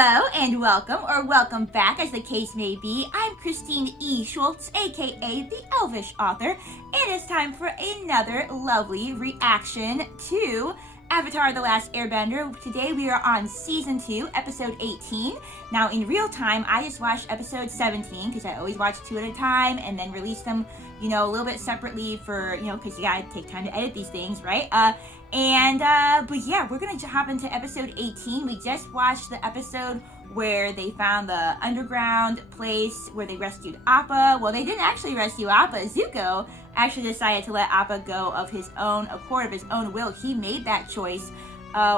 Hello and welcome, or welcome back as the case may be. I'm Christine E. Schulze, aka the Elvish author, and it's time for another lovely reaction to Avatar: The Last Airbender. Today we are on Season 2, Episode 18. Now in real time, I just watched Episode 17, because I always watch 2 at a time, and then release them, a little bit separately for, because you gotta take time to edit these things, right? But yeah, we're gonna hop into Episode 18. We just watched the episode where they found the underground place where they rescued Appa. Well, they didn't actually rescue Appa. Zuko actually decided to let Appa go of his own accord, of his own will. He made that choice,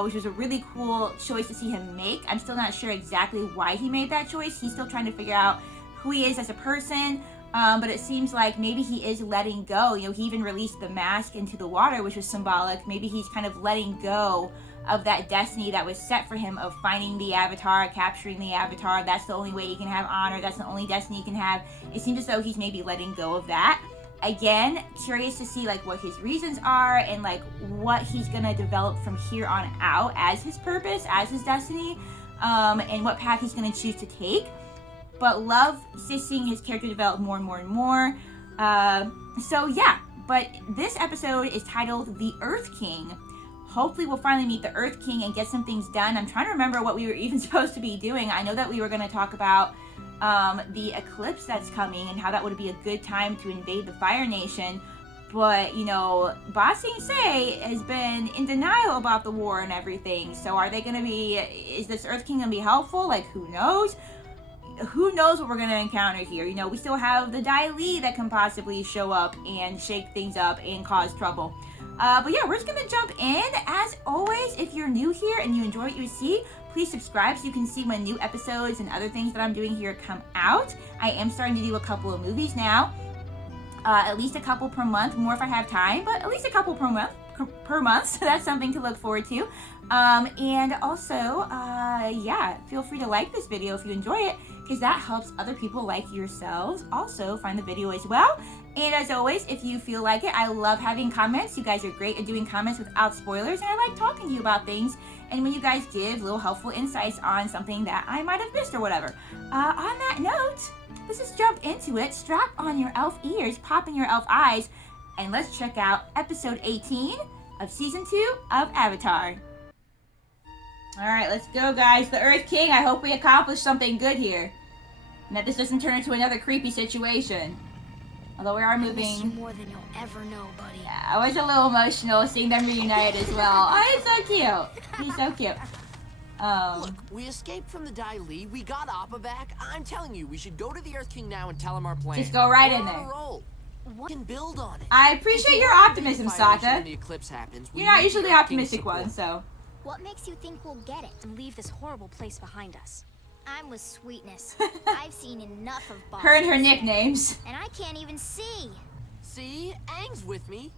which was a really cool choice to see him make. I'm still not sure exactly why he made that choice. He's still trying to figure out who he is as a person. But it seems like maybe he is letting go. He even released the mask into the water, which was symbolic. Maybe he's kind of letting go of that destiny that was set for him of finding the Avatar, capturing the Avatar. That's the only way he can have honor. That's the only destiny he can have. It seems as though he's maybe letting go of that. Again, curious to see what his reasons are and what he's gonna develop from here on out as his purpose, as his destiny, and what path he's gonna choose to take. But love seeing his character develop more and more and more. So yeah, but this episode is titled The Earth King. Hopefully we'll finally meet the Earth King and get some things done. I'm trying to remember what we were even supposed to be doing. I know that we were going to talk about the eclipse that's coming and how that would be a good time to invade the Fire Nation. But, Ba Sing Se has been in denial about the war and everything. So are they going to be, is this Earth King going to be helpful? Who knows? Who knows what we're going to encounter here? We still have the Dai Li that can possibly show up and shake things up and cause trouble. But yeah, we're just going to jump in. As always, if you're new here and you enjoy what you see, please subscribe so you can see when new episodes and other things that I'm doing here come out. I am starting to do a couple of movies now. At least a couple per month, more if I have time, but at least a couple per month, so that's something to look forward to. And also, yeah, feel free to like this video if you enjoy it, because that helps other people like yourselves also find the video as well. And as always, if you feel like it, I love having comments. You guys are great at doing comments without spoilers, and I like talking to you about things. And when you guys give little helpful insights on something that I might have missed or whatever. On that note, let's just jump into it. Strap on your elf ears, pop in your elf eyes, and let's check out episode 18 of season 2 of Avatar. Alright, let's go, guys. The Earth King, I hope we accomplish something good here. And that this doesn't turn into another creepy situation. Although we are moving. I miss you more than you'll ever know, buddy. Yeah, I was a little emotional seeing them reunited as well. Oh, he's so cute. He's so cute. Look, we escaped from the Dai Li. We got Appa back. I'm telling you, we should go to the Earth King now and tell him our plan. Just go right in We're there. on a roll. We can build on it. I appreciate your optimism, Sokka. The eclipse happens, You're not usually the optimistic one, so. What makes you think we'll get it and leave this horrible place behind us? I'm with Sweetness. I've seen enough of bosses. Her and her nicknames. And I can't even see. See? Aang's with me.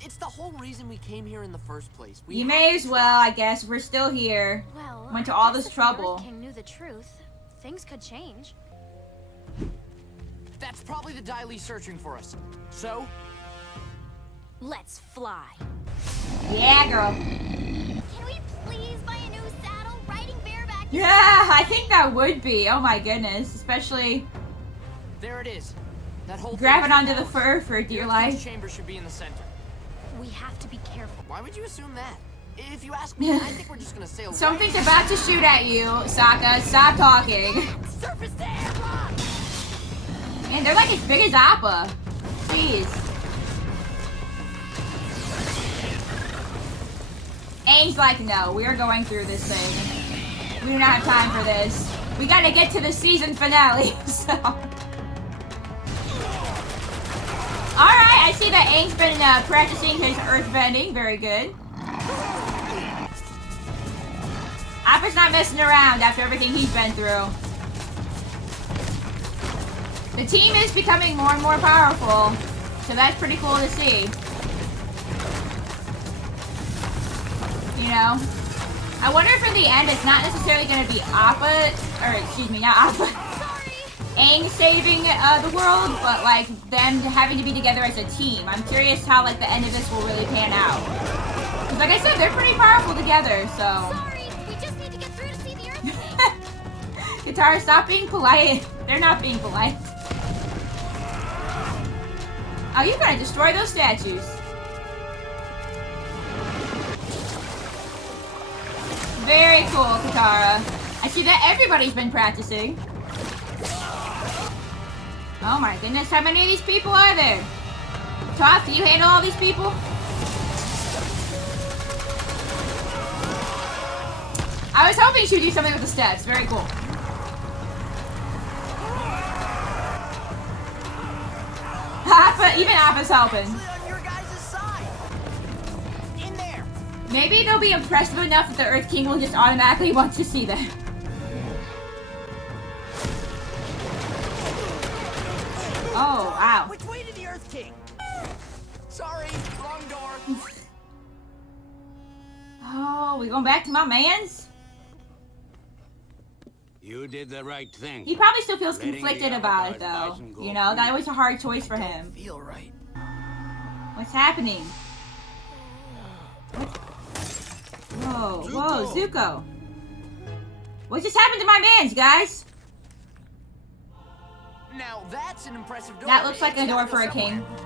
It's the whole reason we came here in the first place. You may as well, I guess. We're still here. Well, went to all this if trouble. The Earth King knew the truth, things could change. That's probably the Dai Li searching for us. So? Let's fly. Yeah, girl. Can we please buy a new saddle? Riding bareback. Yeah, I think that would be. Oh my goodness. Especially There it is. That whole grabbing onto the fur for dear life. chamber should be in the center. We have to be careful. Why would you assume that? If you ask me, I think we're just gonna sail away. Something's about to shoot at you, Sokka. Stop talking. Surface to air lock! Man, they're like as big as Appa. Jeez. Aang's like, no, we are going through this thing. We do not have time for this. We gotta get to the season finale, so. Alright, I see that Aang's been practicing his earthbending. Very good. Appa's not messing around after everything he's been through. The team is becoming more and more powerful, so that's pretty cool to see. I wonder if in the end it's not necessarily going to be Appa, or excuse me, not Appa, Aang saving the world, but them having to be together as a team. I'm curious how the end of this will really pan out. Because like I said, they're pretty powerful together, so. Sorry, we just need to get through to see the Earth King. Katara, stop being polite. They're not being polite. Oh, you're gonna destroy those statues. Very cool, Katara. I see that everybody's been practicing. Oh my goodness, how many of these people are there? Toph, can you handle all these people? I was hoping she'd do something with the steps. Very cool. Appa, even Appa's helping. On your guys' side. In there. Maybe they'll be impressive enough that the Earth King will just automatically want to see them. Oh, wow. Which way to the Earth King? Sorry, wrong door. Oh, we going back to my man's? You did the right thing. He probably still feels Letting conflicted the about it, Avatar's though. bison go You know, that free. was a hard choice for him. Feel right. What's happening? Whoa, whoa, Zuko. What just happened to my man's, guys? Now that's an impressive door. That looks like It's a door gotta for go a king. somewhere.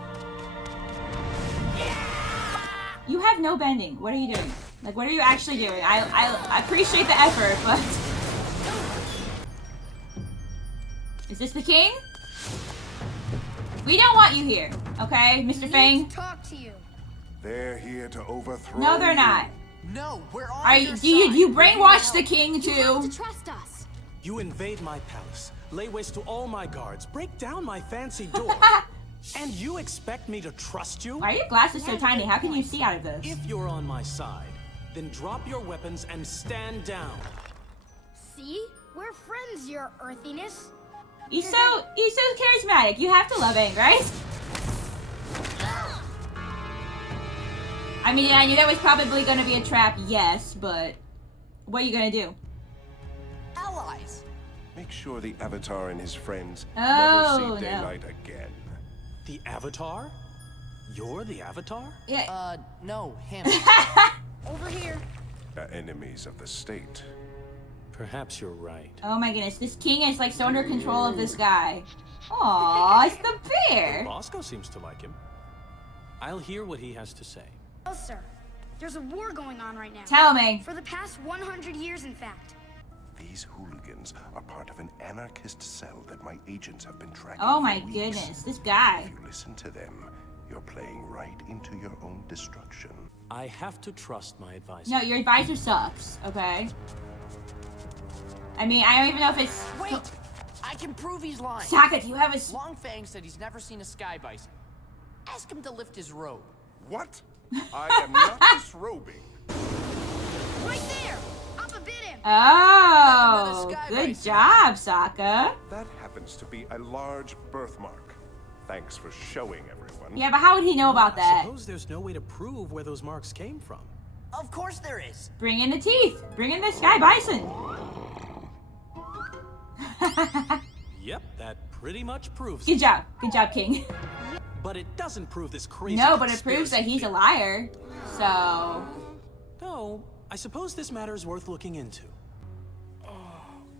You have no bending. What are you doing? Like, what are you actually doing? I appreciate the effort, but... Is this the king? We don't want you here, okay, Mr. Fang? Talk to you. They're here to overthrow. No, they're not. No, we're on Are your you? side. Do you We're here to brainwash the help. king You have too? to trust us. You invade my palace, lay waste to all my guards, break down my fancy door, and you expect me to trust you? Why are your glasses so tiny? How can you see out of this? If you're on my side, then drop your weapons and stand down. See? We're friends, your earthiness. He's so charismatic. You have to love Aang, right? I mean, I knew that was probably gonna be a trap, yes, but what are you gonna do? Allies. Make sure the Avatar and his friends Oh, never no. see daylight again. The Avatar? You're the Avatar? Yeah. No, him. Over here. Enemies of the state. Perhaps you're right. Oh my goodness, this king is like so under control of this guy. Aw, it's the bear. Bosco seems to like him. I'll hear what he has to say. Well, sir, there's a war going on right now. Tell me. For the past 100 years, in fact. These hooligans are part of an anarchist cell that my agents have been tracking. Oh for my weeks. goodness, this guy. If you listen to them, you're playing right into your own destruction. I have to trust my advisor. No, your advisor sucks, okay? I mean, I don't even know if it's... Wait, I can prove he's lying. Sokka, do you have a... Longfang said he's never seen a sky bison. Ask him to lift his robe. What? I am not disrobing. Right there! Appa bit him! Oh, Another sky good bison. job, Sokka. That happens to be a large birthmark. Thanks for showing everyone. Yeah, but how would he know about I that? suppose there's no way to prove where those marks came from. Of course there is. Bring in the teeth. Bring in the sky bison. Yep, that pretty much proves Good it. job. Good job, King. But it doesn't prove this crazy No, but it proves that conspiracy he's a theory. liar. So... No, I suppose this matter is worth looking into.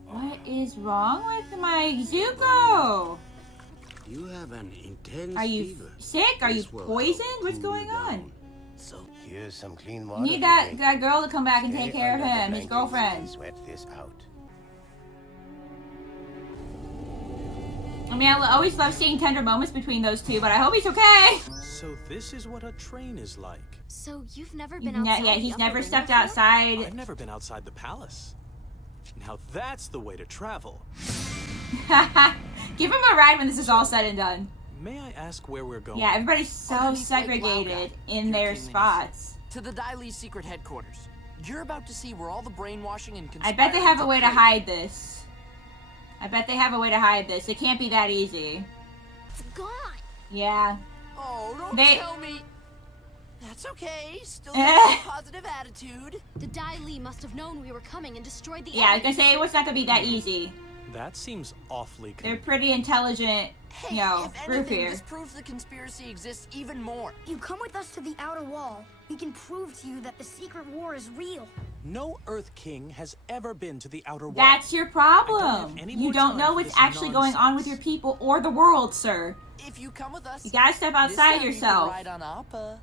What is wrong with my Zuko? You have an intense Are you fever. sick? Are you This will poisoned? help What's cool going you on? down. So here's some clean water. You need to that drink. girl to come back and take Stay care of under the him, his blankets girlfriend. and Sweat this out. I mean, I always love seeing tender moments between those two, but I hope he's okay. So this is what a train is like. So you've never been outside Yeah, the he's upper never ring stepped before? outside. I've never been outside the palace. Now that's the way to travel. Give him a ride when this is all said and done. May I ask where we're going? Yeah, everybody's so Underneath Lake segregated Laogai, in your their king means. spots. To the Dai Li's secret headquarters. You're about to see where all the brainwashing and I bet they conspiring have a took way to place. hide this. I bet they have a way to hide this. It can't be that easy. It's gone. Yeah. Oh, don't They- tell me. That's okay. Still Eh. have a positive attitude. The Dai Li must have known we were coming and destroyed the Yeah, I was evidence. gonna say it was not gonna be that easy. That seems awfully They're convenient. pretty intelligent Hey, No, if root anything, beer. this proves the conspiracy exists even more. If you come with us to the outer wall, we can prove to you that the secret war is real. No Earth King has ever been to the outer wall. That's your I problem. don't have any You more don't time know for what's this actually going on with your nonsense. people or the world, sir. If you come with us, You gotta step this outside time yourself. You can ride on Appa.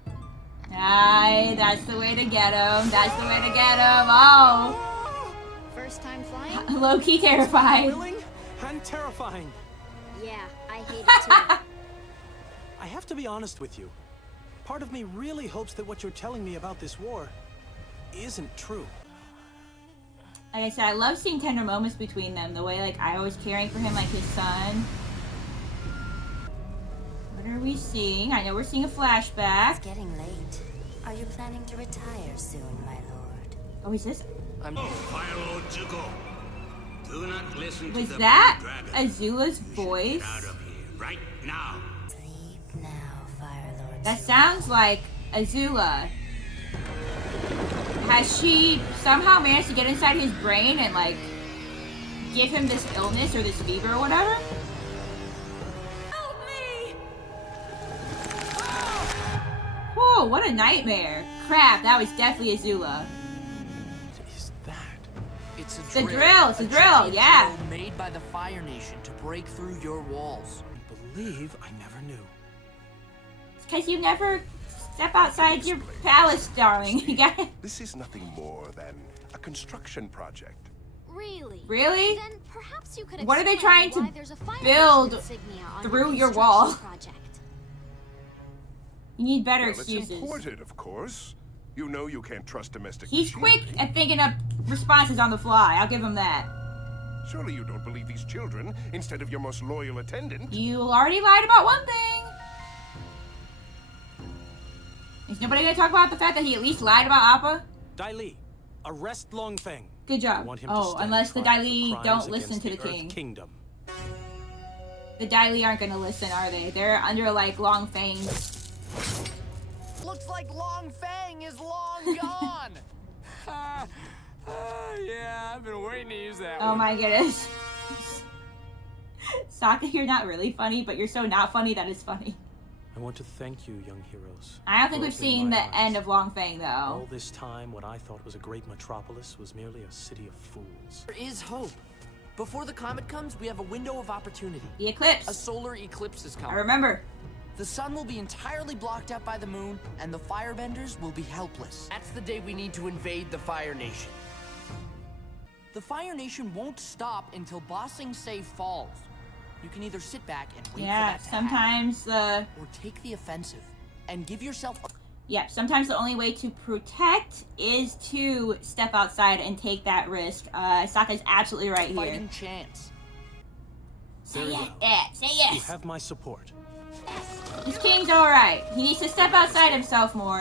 Aye, that's the way to get him. That's the way to get him. Oh. First time flying? Low-key terrified. Thrilling and terrifying. Yeah, I hate it too. I have to be honest with you. Part of me really hopes that what you're telling me about this war isn't true. Like I said, I love seeing tender moments between them. The way, like, I was caring for him like his son. What are we seeing? I know we're seeing a flashback. It's getting late. Are you planning to retire soon, my lord? Oh, is this? Fire Lord Zuko. Do not listen to Was the that dragon. Azula's You should voice? Get out of here right now. Sleep now, Fire Lord. That sounds like Azula. Has she somehow managed to get inside his brain and, like, give him this illness or this fever or whatever? Help me! Whoa, what a nightmare. Crap, that was definitely Azula. What is that? It's It's a a drill, it's a drill, giant yeah. drill made by the Fire Nation to break through your walls. I believe I never knew. It's because you never step outside your palace, darling. You got it? This is nothing more than a construction project. Really? Really? Then perhaps you could What are they explain trying to why there's a Fire build Nation insignia on through your construction wall? project. You need better Well, it's excuses. imported, of course. You know you can't trust domestic He's machinery. quick at thinking up responses on the fly. I'll give him that. Surely you don't believe these children instead of your most loyal attendant. You already lied about one thing. Is nobody gonna talk about the fact that he at least lied about Appa? Dai Li, arrest Long Feng. Good I job. want him to Oh, stand unless the trial Dai for Li crimes don't listen against to the Earth king. Kingdom. The Dai Li aren't gonna listen, are they? They're under, like, Long Fang. Looks like Long Fang is long gone. Yeah, I've been waiting to use that Oh one. my goodness. Sokka, you're not really funny, but you're so not funny that it's funny. I want to thank you, young heroes. I don't think for we've opening seen my the eyes. end of Long Fang, though. All this time, what I thought was a great metropolis was merely a city of fools. There is hope. Before the comet comes, we have a window of opportunity. The eclipse. A solar eclipse is I coming. remember. The sun will be entirely blocked out by the moon, and the firebenders will be helpless. That's the day we need to invade the Fire Nation. The Fire Nation won't stop until Ba Sing Se falls. You can either sit back and wait Yeah, for that to happen, sometimes the... or take the offensive and give yourself a Yeah, sometimes the only way to protect is to step outside and take that risk. Sokka's absolutely right here. fighting chance. Say Very yes. well. Yeah, say You yes. have my support. This king's alright. He needs to step outside himself more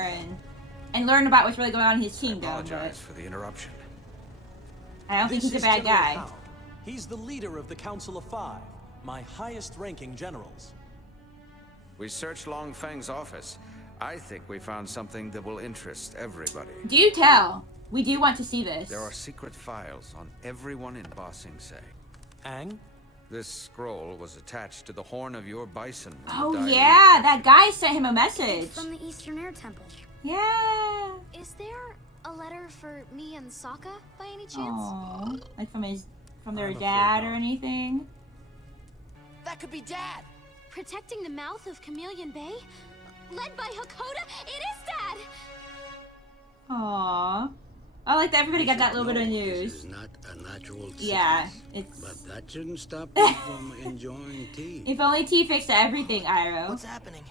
and learn about what's really going on in his kingdom. Apologize for the interruption. But I don't think This he's a is bad General guy. Hao. He's the leader of the Council of Five, my highest-ranking generals. We searched Long Feng's office. I think we found something that will interest everybody. Do tell. We do want to see this. There are secret files on everyone in Ba Sing Se. Aang? This scroll was attached to the horn of your bison. when Oh the Dai Li yeah, that captured guy sent him a message. From the Eastern Air Temple. Yeah. Is there a letter for me and Sokka by any chance? Aww. Like from their I'm afraid dad or not. anything. That could be Dad. Protecting the mouth of Chameleon Bay? Led by Hakoda? It is Dad! Aww. I like that everybody got that little bit of No, This news. is not a natural Yeah, sickness, it's... But that shouldn't stop you from enjoying tea. If only T fixed everything, Iroh. What's happening?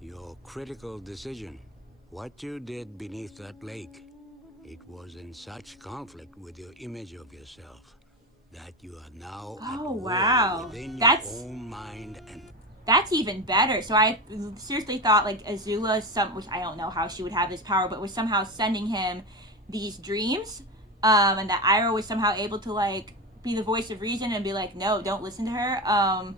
Your critical decision. What you did beneath that lake. It was in such conflict with your image of yourself that you are now at Oh, war wow. within That's- your own mind and That's even better. So I seriously thought like Azula, which I don't know how she would have this power, but was somehow sending him these dreams, and that Iroh was somehow able to like be the voice of reason and be like, no, don't listen to her.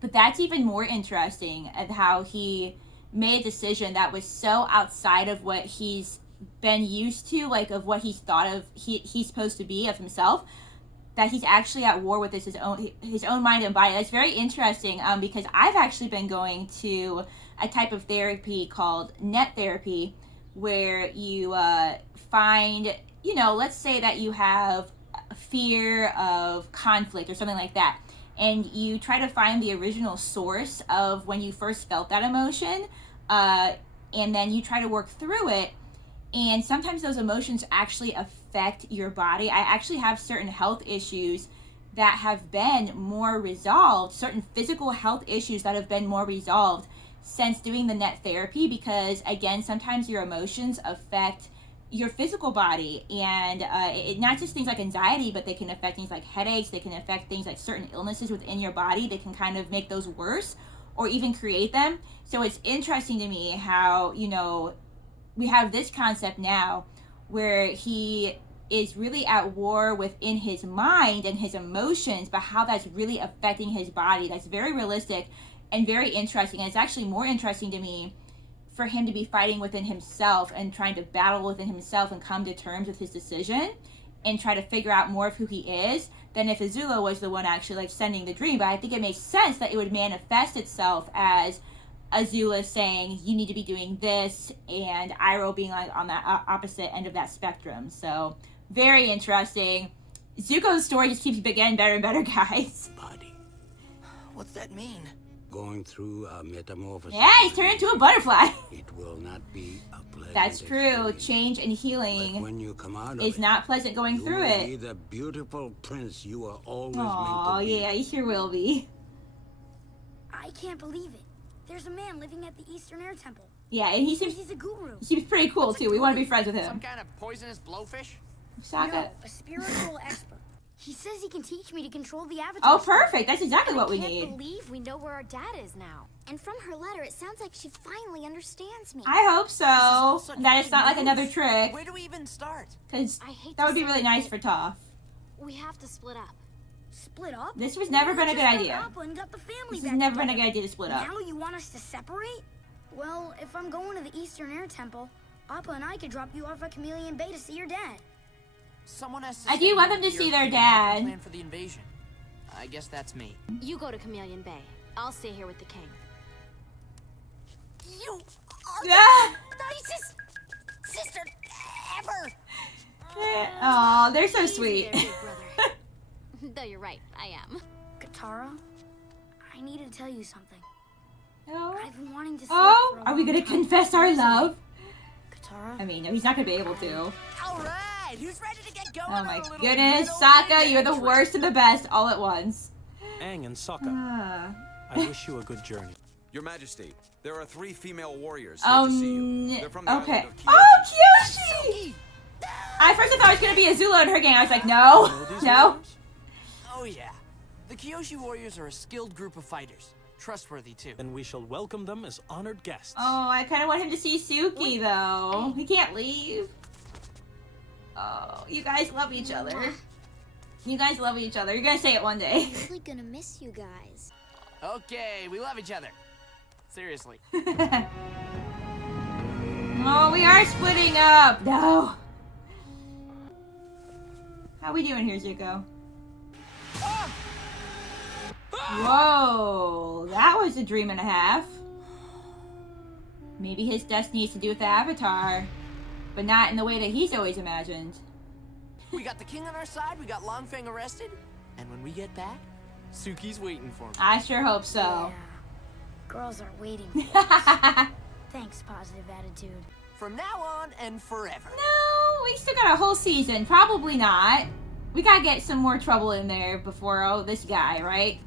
But that's even more interesting at how he made a decision that was so outside of what he's been used to, like of what he's thought of he's supposed to be of himself. that he's actually at war with his own mind and body. That's very interesting, because I've actually been going to a type of therapy called net therapy, where you find, you know, let's say that you have fear of conflict or something like that, and you try to find the original source of when you first felt that emotion, and then you try to work through it. And sometimes those emotions actually affect your body. I actually have certain health issues that have been more resolved, certain physical health issues that have been more resolved since doing the net therapy, because again, sometimes your emotions affect your physical body, and not just things like anxiety, but they can affect things like headaches. They can affect things like certain illnesses within your body. They can kind of make those worse or even create them. So it's interesting to me how, you know, we have this concept now where he is really at war within his mind and his emotions, but how that's really affecting his body. That's very realistic and very interesting. And it's actually more interesting to me for him to be fighting within himself and trying to battle within himself and come to terms with his decision and try to figure out more of who he is than if Azula was the one actually like sending the dream. But I think it makes sense that it would manifest itself as Azula saying, you need to be doing this, and Iroh being like on that opposite end of that spectrum. So very interesting. Zuko's story just keeps getting better and better, guys. Body. What's that mean? Going through a metamorphosis. Yeah, he's turned into a butterfly. It will not be a pleasant That's true. experience. Change and But healing when you come out of is it, not pleasant going you through will it. be the beautiful prince you are always Oh meant to be. yeah, you sure will be. I can't believe it. There's a man living at the Eastern Air Temple. Yeah, and he Says seems he's a guru. pretty cool What's a too. We want to guru? be friends with Some him. kind of poisonous blowfish? Sokka. No, a spiritual expert. He says he can teach me to control the Avatar. Oh, perfect. That's exactly what we I can't need. believe we know where our dad is now. And from her letter, it sounds like she finally understands me. I hope so. Such That it's big not like news. another trick, Where do we even start? because I hate that to would be say really it, nice but for Toph. we have to split up. Split up? This was never been a We good just idea. found Appa and got the family This back has never been a together. good idea to split up. Now you want us to separate? Well, if I'm going to the Eastern Air Temple, Appa and I could drop you off at Chameleon Bay to see your dad. Someone has to I do stay want them to here see their to plan dad. for the invasion. I guess that's me. You go to Chameleon Bay. I'll stay here with the king. You are Yeah. the nicest sister ever. Oh, they're so Easy sweet. there, big brother. Though you're right, I am. Katara, I need to tell you something. Oh, I've been wanting to say oh, it for a are we long gonna time. confess our love? Katara, I mean, no, he's not gonna be able to. All right, who's ready to get going? Oh on my a little goodness, meadow Sokka, you're the adventure? worst and the best all at once. Aang and Sokka, Ah. I wish you a good journey. Your Majesty, there are 3 female warriors here to see you. They're from the Okay. island of Kyoshi. Oh, Kyoshi! At first I thought it was gonna be Azula and her gang. I was like, no, Know these no. warriors? Oh yeah, the Kyoshi warriors are a skilled group of fighters, trustworthy too. Then we shall welcome them as honored guests. Oh, I kind of want him to see Suki though. He can't leave. Oh, you guys love each other. You guys love each other. You're gonna say it one day. I'm really gonna miss you guys. Okay, we love each other. Seriously. Oh, we are splitting up. No. How we doing here, Zuko? Whoa, that was a dream and a half. Maybe his destiny is to do with the Avatar, but not in the way that he's always imagined. We got the king on our side, we got Longfang arrested, and when we get back, Suki's waiting for me. I sure hope so. yeah. Girls are waiting for us. Thanks, positive attitude. From now on and forever. No, we still got a whole season. Probably not. We gotta get some more trouble in there before, oh, this guy, right?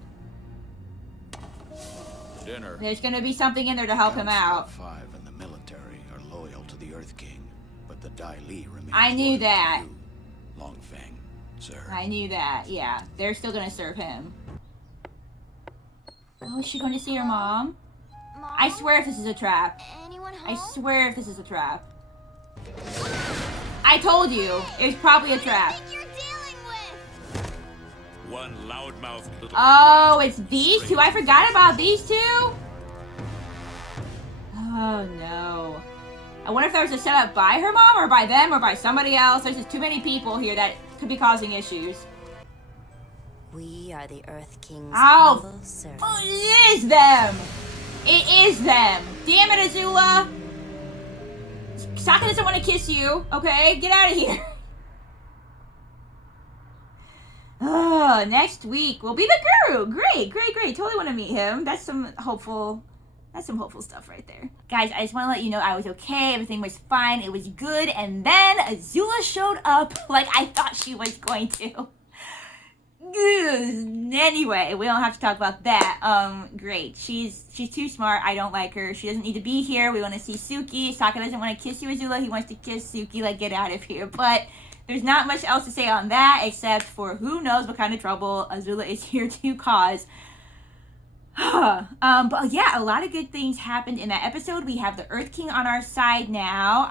Dinner. There's gonna be something in there to help him out. 5 in the military are loyal to the Earth King, but the Dai Li remains I knew loyal to that. you, Longfang, sir. I knew that, yeah. They're still gonna serve him. Oh, is she going to see her mom? Mom? I swear if this is a trap. Anyone home? I swear if this is a trap. I told you. It was probably a trap. What do you think you're dealing with? One loudmouth little Oh, it's these two? I forgot about these two? Oh, no. I wonder if there was a setup by her mom or by them or by somebody else. There's just too many people here that could be causing issues. We are the Earth King's Oh, humble servants. oh, it is them! It is them! Damn it, Azula! Sokka doesn't want to kiss you, okay? Get out of here! Next week will be the Guru! Great, great, great. Totally want to meet him. That's some hopeful stuff right there. Guys, I just want to let you know I was okay. Everything was fine. It was good. And then Azula showed up like I thought she was going to. Anyway, we don't have to talk about that. Great. She's too smart. I don't like her. She doesn't need to be here. We want to see Suki. Sokka doesn't want to kiss you, Azula. He wants to kiss Suki. Like, get out of here. But there's not much else to say on that except for who knows what kind of trouble Azula is here to cause. But yeah, a lot of good things happened in that episode. We have the Earth King on our side now.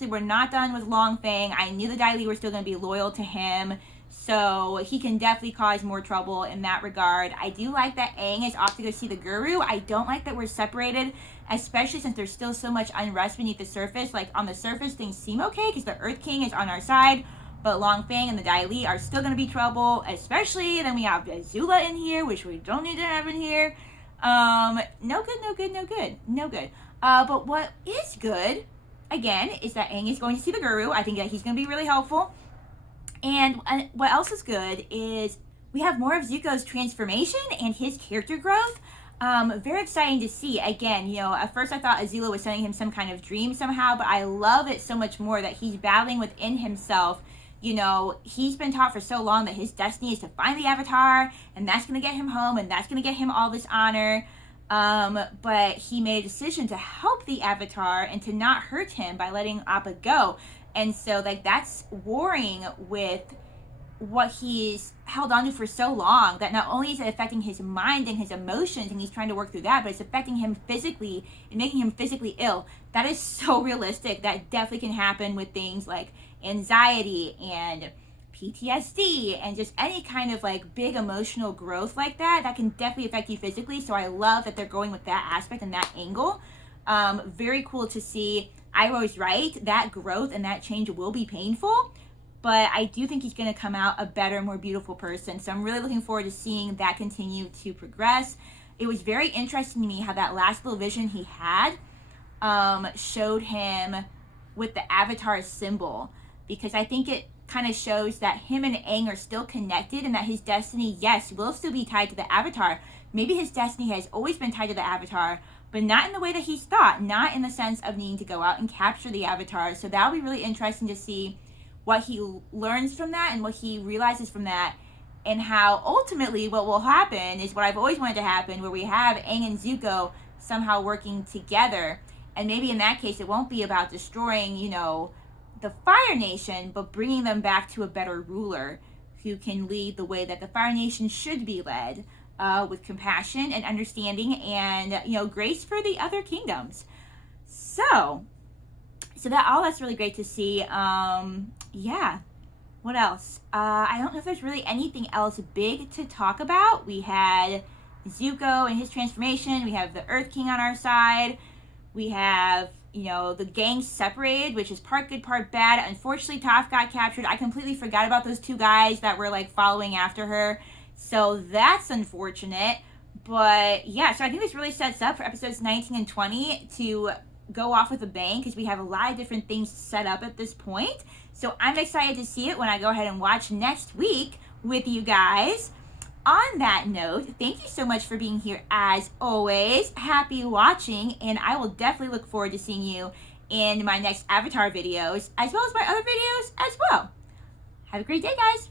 We're not done with Longfang. I knew the Dai Li were still going to be loyal to him. So he can definitely cause more trouble in that regard. I do like that Aang is off to go see the Guru. I don't like that we're separated, especially since there's still so much unrest beneath the surface. Like, on the surface, things seem okay because the Earth King is on our side, but Longfang and the Dai Li are still going to be trouble, especially then we have Azula in here, which we don't need to have in here. No good. But what is good, again, is that Aang is going to see the Guru. I think that he's going to be really helpful. And what else is good is we have more of Zuko's transformation and his character growth. Very exciting to see. Again, at first I thought Azula was sending him some kind of dream somehow, but I love it so much more that he's battling within himself. He's been taught for so long that his destiny is to find the Avatar, and that's going to get him home, and that's going to get him all this honor. But he made a decision to help the Avatar and to not hurt him by letting Appa go. And so, that's warring with what he's held on to for so long, that not only is it affecting his mind and his emotions, and he's trying to work through that, but it's affecting him physically and making him physically ill. That is so realistic. That definitely can happen with things like anxiety and PTSD and just any kind of big emotional growth like that can definitely affect you physically. So I love that they're going with that aspect and that angle. Very cool to see. I was right. That growth and that change will be painful, but I do think he's going to come out a better, more beautiful person. So I'm really looking forward to seeing that continue to progress. It was very interesting to me how that last little vision he had showed him with the Avatar symbol, because I think it kind of shows that him and Aang are still connected and that his destiny, yes, will still be tied to the Avatar. Maybe his destiny has always been tied to the Avatar, but not in the way that he's thought, not in the sense of needing to go out and capture the Avatar. So that'll be really interesting to see what he learns from that and what he realizes from that, and how ultimately what will happen is what I've always wanted to happen, where we have Aang and Zuko somehow working together. And maybe in that case, it won't be about destroying, the Fire Nation, but bringing them back to a better ruler who can lead the way that the Fire Nation should be led, with compassion and understanding and, grace for the other kingdoms. So that's really great to see. Yeah. What else? I don't know if there's really anything else big to talk about. We had Zuko and his transformation. We have the Earth King on our side. We have, the gang separated, which is part good, part bad. Unfortunately, Toph got captured. I completely forgot about those two guys that were, following after her. So that's unfortunate. But, yeah, so I think this really sets up for episodes 19 and 20 to go off with a bang, because we have a lot of different things set up at this point. So I'm excited to see it when I go ahead and watch next week with you guys. On that note, thank you so much for being here as always. Happy watching, and I will definitely look forward to seeing you in my next Avatar videos, as well as my other videos as well. Have a great day, guys.